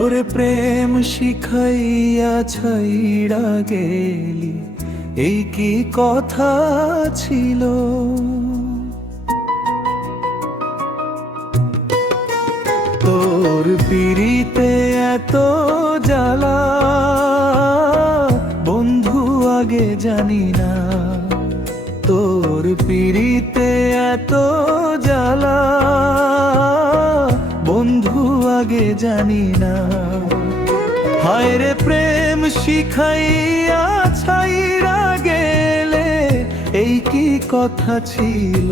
ওরে প্রেম শিখাইয়া ছাইড়া গেলি, এই কি কথা ছিল? তোর পিড়িতে এত জ্বালা, বন্ধু আগে জানি না। তোর পিড়িতে এত জ্বালা, বন্ধু আগে জানি না। হায় রে প্রেম শিখাইয়া ছাইড়া গেলে, এই কি কথা ছিল?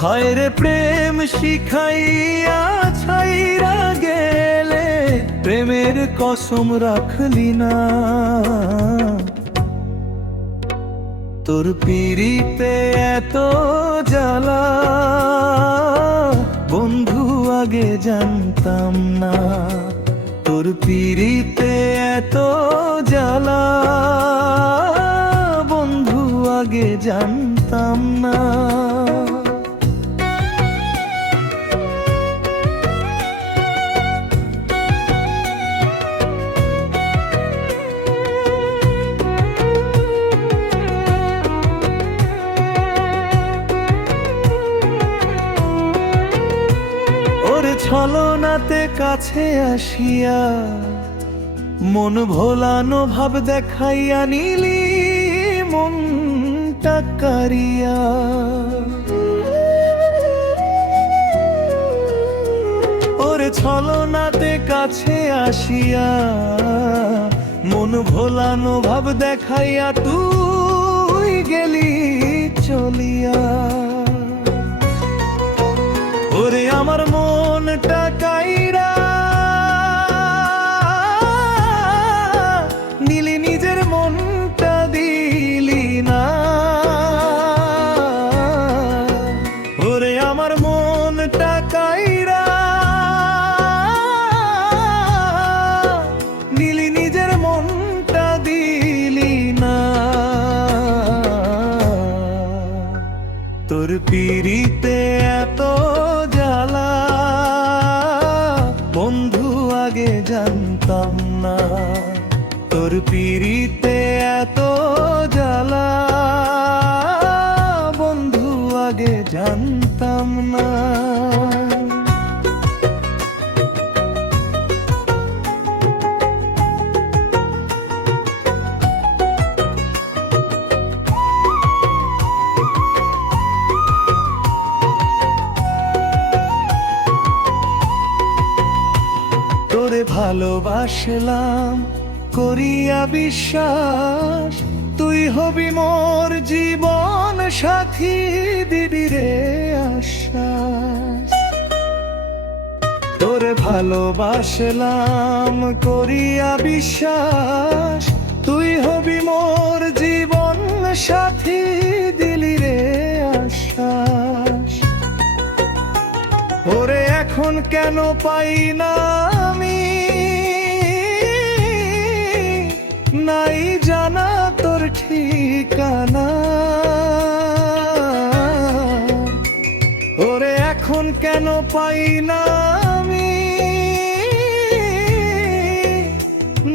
হায় রে প্রেম শিখাইয়া ছাইড়া গেলে, প্রেমের কসম রাখলি না। তোর পিড়িতে এত জ্বালা, বন্ধু আগে জানতাম না। তোর পিড়িতে এত জ্বালা, বন্ধু আগে জানতাম না। ছলনাতে কাছে আসিয়া, মন ভোলানো ভাব দেখাইয়া নিলি মনটা কারিয়া। ওরে ছলনাতে কাছে আসিয়া, মন ভোলানো ভাব দেখাইয়া তুই গেলি চলিয়া। ওরে আমার মনটা কাইরা নিলি, নিজের মনটা দিলি না। ওরে আমার মনটা কাইরা নিলি, নিজের মনটা দিলি না। তোর পিড়িতে এত জ্বালা, বন্ধু আগে জানতাম না। তোর পিড়িতে এত জ্বালা, বন্ধু আগে জানতাম না। তোরে ভালোবাসলাম করিয়া বিশ্বাস, তুই হবি মোর জীবন সাথী, দিবি রে আশ্বাস। তোরে ভালোবাসলাম করিয়া বিশ্বাস, তুই হবি মোর জীবন সাথী, দিলি রে আশ্বাস। ওরে এখন কেন পাই না আমি, নাই জানা তোর ঠিকানা। ওরে এখন কেন পাই না আমি,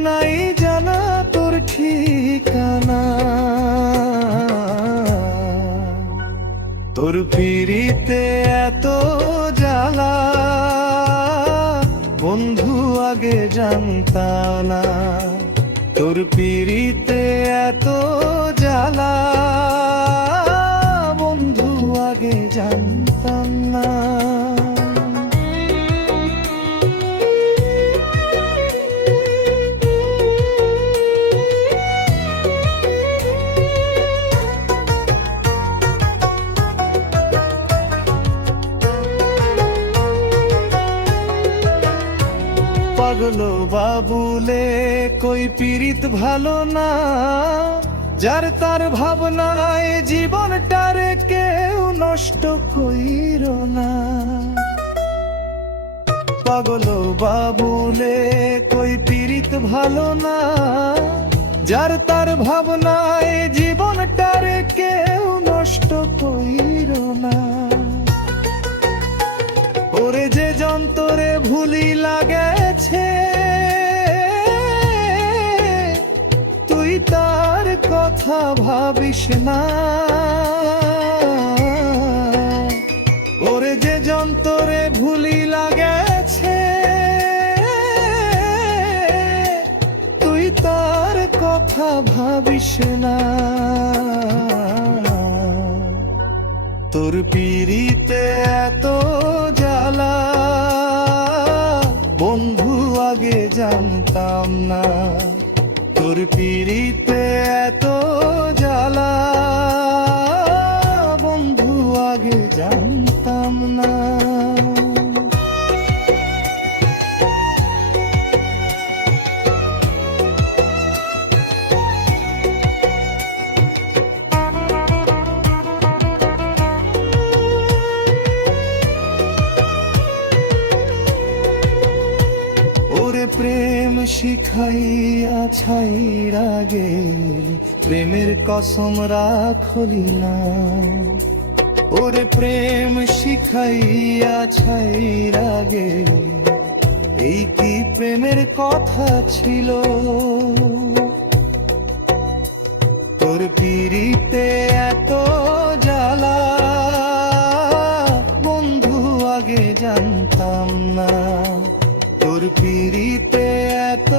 নাই জানা তোর ঠিকানা। তোর পিড়িতে এত জ্বালা, বন্ধু আগে জানতাম না। তোর পিড়িতে এত জ্বালা, বন্ধু আগে জানতাম না। পাগল বাবুলে কই পীড়িত ভালো না, যার তার ভাবনায় জীবনটারে কেউ নষ্ট কইরো না। পাগল বাবুলে কই পীড়িত ভালো না, যার তার ভাবনায় জীবনটারে কেউ নষ্ট কইরো না। ওরে যে যন্তরে ভুলি লাগেছে কথা ভাবিস না, ওরে যে যন্তরে ভুলি লাগেছে, তুই তার কথা ভাবিস না। তোর পিরিতে এত জ্বালা বন্ধু আগে জানতাম না, তোর পিরিতে এত জ্বালা বন্ধু আগে জানতাম না। ওরে প্রেম শিখাইয়া ছাইরা গেলি, প্রেমের কসম রাখলি না। ওরে প্রেম শিখাইয়া ছাইরা গেলি, এই কি প্রেমের কথা ছিল? তোর পিরিতে এত জ্বালা বন্ধু আগে জানতাম না, তোর পিরিতে এত